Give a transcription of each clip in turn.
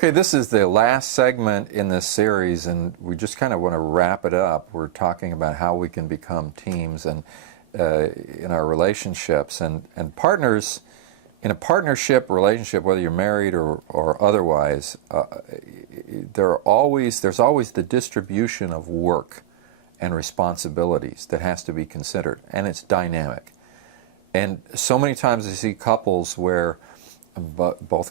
Okay, this is the last segment in this series, and we just kind of want to wrap it up. We're talking about how we can become teams and in our relationships and partners. In a partnership relationship, whether you're married or otherwise, there's always the distribution of work and responsibilities that has to be considered, and it's dynamic. And so many times I see couples where both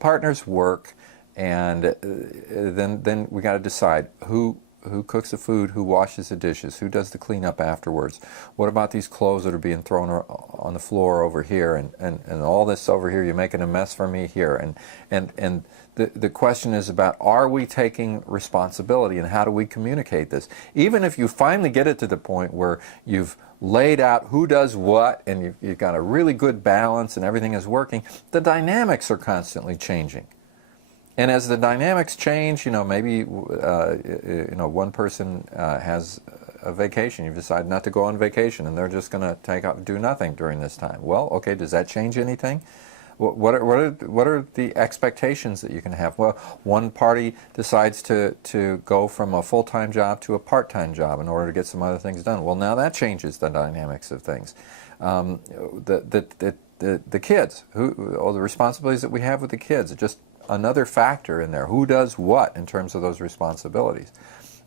partners work, and then we got to decide who cooks the food, who washes the dishes, who does the cleanup afterwards. What about these clothes that are being thrown on the floor over here, and all this over here? You're making a mess for me here, and the question is about, are we taking responsibility, and how do we communicate this? Even if you finally get it to the point where you've laid out who does what, and you've got a really good balance and everything is working, the dynamics are constantly changing. And as the dynamics change, maybe one person has a vacation. You've decided not to go on vacation, and they're just going to do nothing during this time. Well, okay, does that change anything? What are the expectations that you can have? Well, one party decides to go from a full-time job to a part-time job in order to get some other things done. Well, now that changes the dynamics of things. The kids, all the responsibilities that we have with the kids, just another factor in there. Who does what in terms of those responsibilities?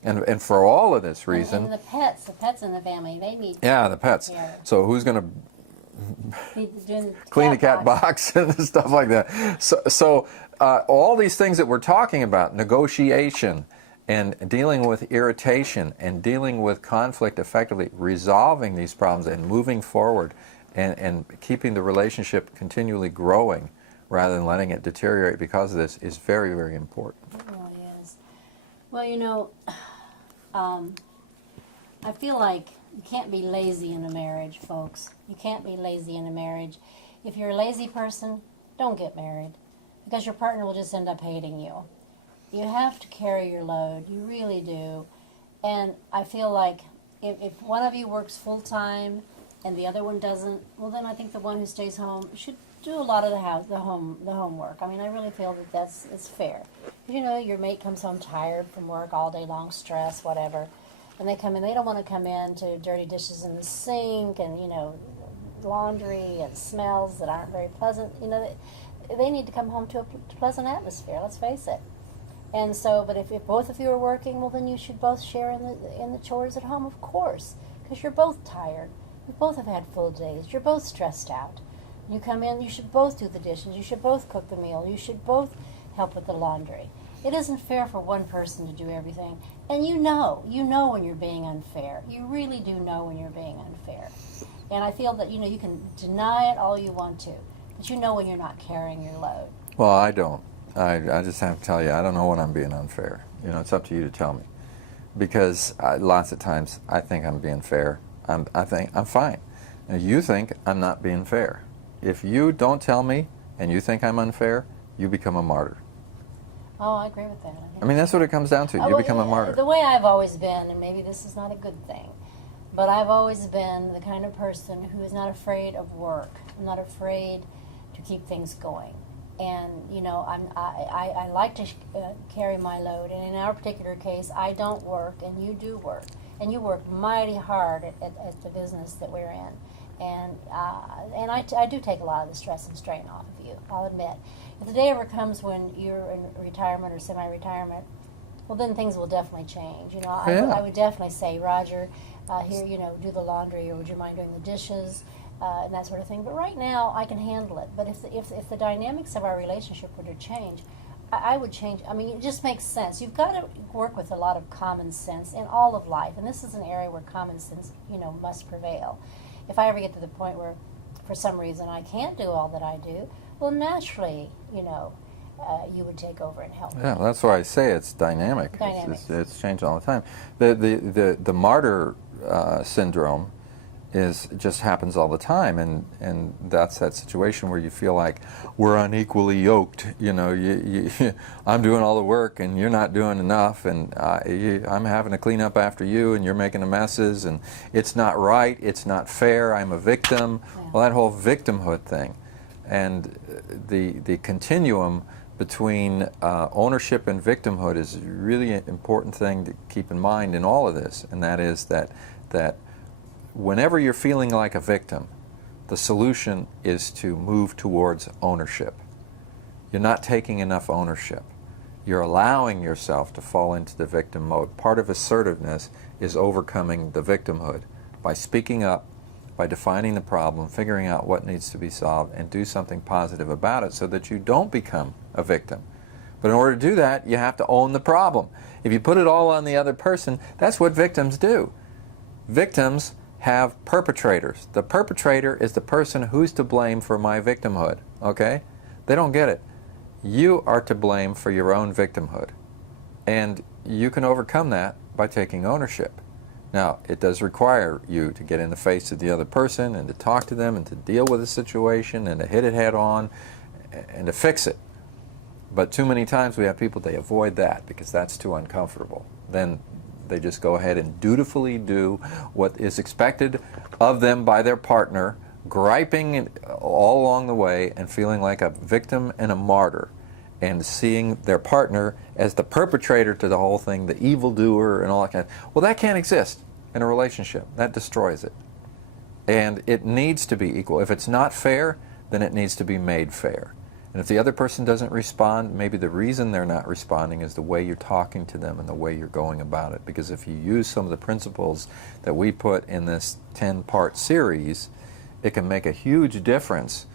And for all of this reason... And the pets in the family, they need... Yeah, the pets. Care. So who's going to clean the cat box and stuff like that? So all these things that we're talking about, negotiation and dealing with irritation and dealing with conflict effectively, resolving these problems and moving forward and keeping the relationship continually growing, rather than letting it deteriorate because of this, is very, very important. It really is. Well, I feel like you can't be lazy in a marriage, folks. You can't be lazy in a marriage. If you're a lazy person, don't get married, because your partner will just end up hating you. You have to carry your load. You really do. And I feel like if one of you works full-time and the other one doesn't, well, then I think the one who stays home should do a lot of the homework. I mean, I really feel that it's fair. Your mate comes home tired from work all day long, stress, whatever, and they come in. They don't want to come in to dirty dishes in the sink and laundry and smells that aren't very pleasant. They need to come home to a pleasant atmosphere. Let's face it. And so, but if both of you are working, well, then you should both share in the chores at home, of course, because you're both tired. You both have had full days. You're both stressed out. You come in, you should both do the dishes, you should both cook the meal, you should both help with the laundry. It isn't fair for one person to do everything. And you know when you're being unfair. You really do know when you're being unfair. And I feel that, you can deny it all you want to, but you know when you're not carrying your load. Well, I don't. I just have to tell you, I don't know when I'm being unfair. It's up to you to tell me. Because lots of times I think I'm being fair. I think I'm fine. And you think I'm not being fair. If you don't tell me and you think I'm unfair, you become a martyr. Oh, I agree with that. I mean, that's what it comes down to. You become a martyr. The way I've always been, and maybe this is not a good thing, but I've always been the kind of person who is not afraid of work. I'm not afraid to keep things going. And, I like to carry my load. And in our particular case, I don't work and you do work. And you work mighty hard at the business that we're in. And I do take a lot of the stress and strain off of you, I'll admit. If the day ever comes when you're in retirement or semi-retirement, well, then things will definitely change. I would definitely say, Roger, here, do the laundry, or would you mind doing the dishes, and that sort of thing. But right now, I can handle it. But if the dynamics of our relationship were to change, I would change. I mean, it just makes sense. You've got to work with a lot of common sense in all of life, and this is an area where common sense, must prevail. If I ever get to the point where, for some reason, I can't do all that I do, well, naturally, you would take over and help. Yeah, that's why I say it's dynamic. It's changing all the time. The martyr syndrome just happens all the time, and that's that situation where you feel like we're unequally yoked. I'm doing all the work and you're not doing enough, and I'm having to clean up after you and you're making the messes, and it's not right, it's not fair, I'm a victim. Yeah. Well, that whole victimhood thing, and the continuum between ownership and victimhood is a really important thing to keep in mind in all of this, and that is that whenever you're feeling like a victim, the solution is to move towards ownership. You're not taking enough ownership. You're allowing yourself to fall into the victim mode. Part of assertiveness is overcoming the victimhood by speaking up, by defining the problem, figuring out what needs to be solved, and do something positive about it so that you don't become a victim. But in order to do that, you have to own the problem. If you put it all on the other person, that's what victims do. Victims have perpetrators. The perpetrator is the person who's to blame for my victimhood, okay? They don't get it. You are to blame for your own victimhood. And you can overcome that by taking ownership. Now, it does require you to get in the face of the other person and to talk to them and to deal with the situation and to hit it head on and to fix it. But too many times we have people, they avoid that because that's too uncomfortable. Then they just go ahead and dutifully do what is expected of them by their partner, griping all along the way and feeling like a victim and a martyr, and seeing their partner as the perpetrator to the whole thing, the evildoer and all that kind of. Well, that can't exist in a relationship. That destroys it. And it needs to be equal. If it's not fair, then it needs to be made fair. And if the other person doesn't respond, maybe the reason they're not responding is the way you're talking to them and the way you're going about it. Because if you use some of the principles that we put in this 10-part series, it can make a huge difference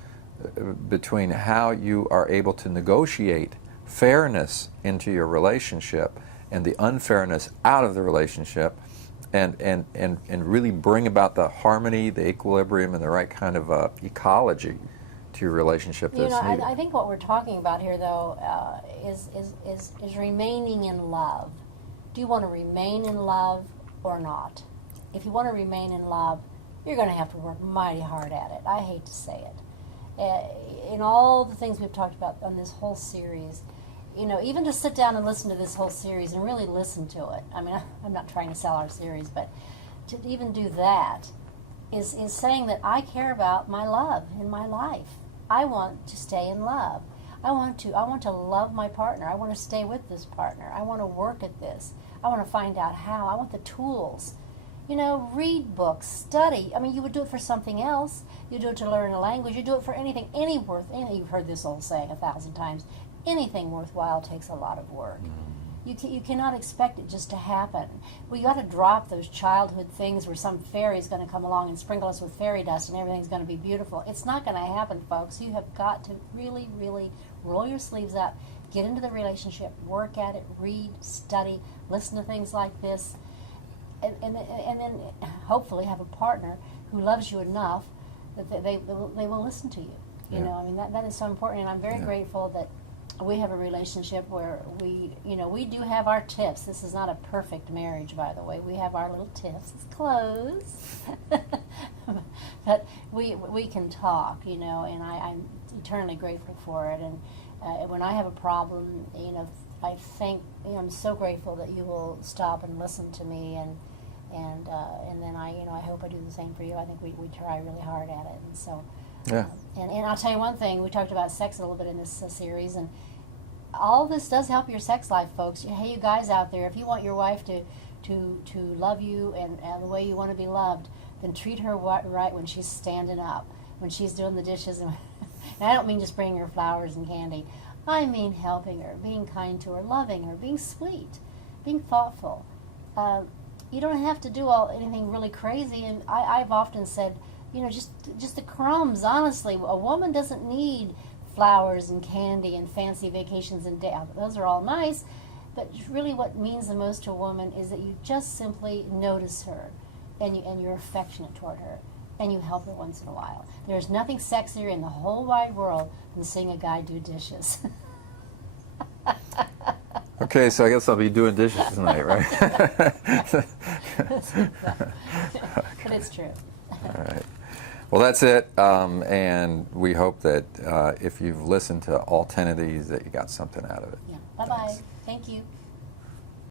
between how you are able to negotiate fairness into your relationship and the unfairness out of the relationship, and really bring about the harmony, the equilibrium, and the right kind of ecology to your relationship that's needed. I think what we're talking about here, though, is remaining in love. Do you want to remain in love or not? If you want to remain in love, you're going to have to work mighty hard at it. I hate to say it. In all the things we've talked about on this whole series, even to sit down and listen to this whole series and really listen to it. I mean, I'm not trying to sell our series, but to even do that is saying that I care about my love in my life. I want to stay in love. I want to love my partner. I want to stay with this partner. I want to work at this. I want to find out how. I want the tools. Read books, study. I mean, you would do it for something else. You do it to learn a language. You do it for anything. You've heard this old saying 1,000 times. Anything worthwhile takes a lot of work. You cannot expect it just to happen. We got to drop those childhood things where some fairy is going to come along and sprinkle us with fairy dust and everything's going to be beautiful. It's not going to happen, folks. You have got to really, really roll your sleeves up, get into the relationship, work at it, read, study, listen to things like this, and then hopefully have a partner who loves you enough that they will listen to you. I mean, that is so important, and I'm very grateful that we have a relationship where we do have our tips. This is not a perfect marriage, by the way. We have our little tips. It's close. But we can talk, and I'm eternally grateful for it. And when I have a problem, I'm so grateful that you will stop and listen to me, and then I hope I do the same for you. I think we try really hard at it, and so. Yeah. And I'll tell you one thing. We talked about sex a little bit in this series, and all this does help your sex life, folks. Hey, you guys out there, if you want your wife to love you and the way you want to be loved, then treat her right when she's standing up, when she's doing the dishes. And I don't mean just bringing her flowers and candy. I mean helping her, being kind to her, loving her, being sweet, being thoughtful. You don't have to do anything really crazy. And I've often said, just the crumbs, honestly. A woman doesn't need flowers and candy and fancy vacations and those are all nice, but really what means the most to a woman is that you just simply notice her and you're affectionate toward her and you help her once in a while. There's nothing sexier in the whole wide world than seeing a guy do dishes. Okay, so I guess I'll be doing dishes tonight, right? But it's true. All right. Well, that's it, and we hope that if you've listened to all 10 of these, that you got something out of it. Yeah. Bye-bye. Thank you.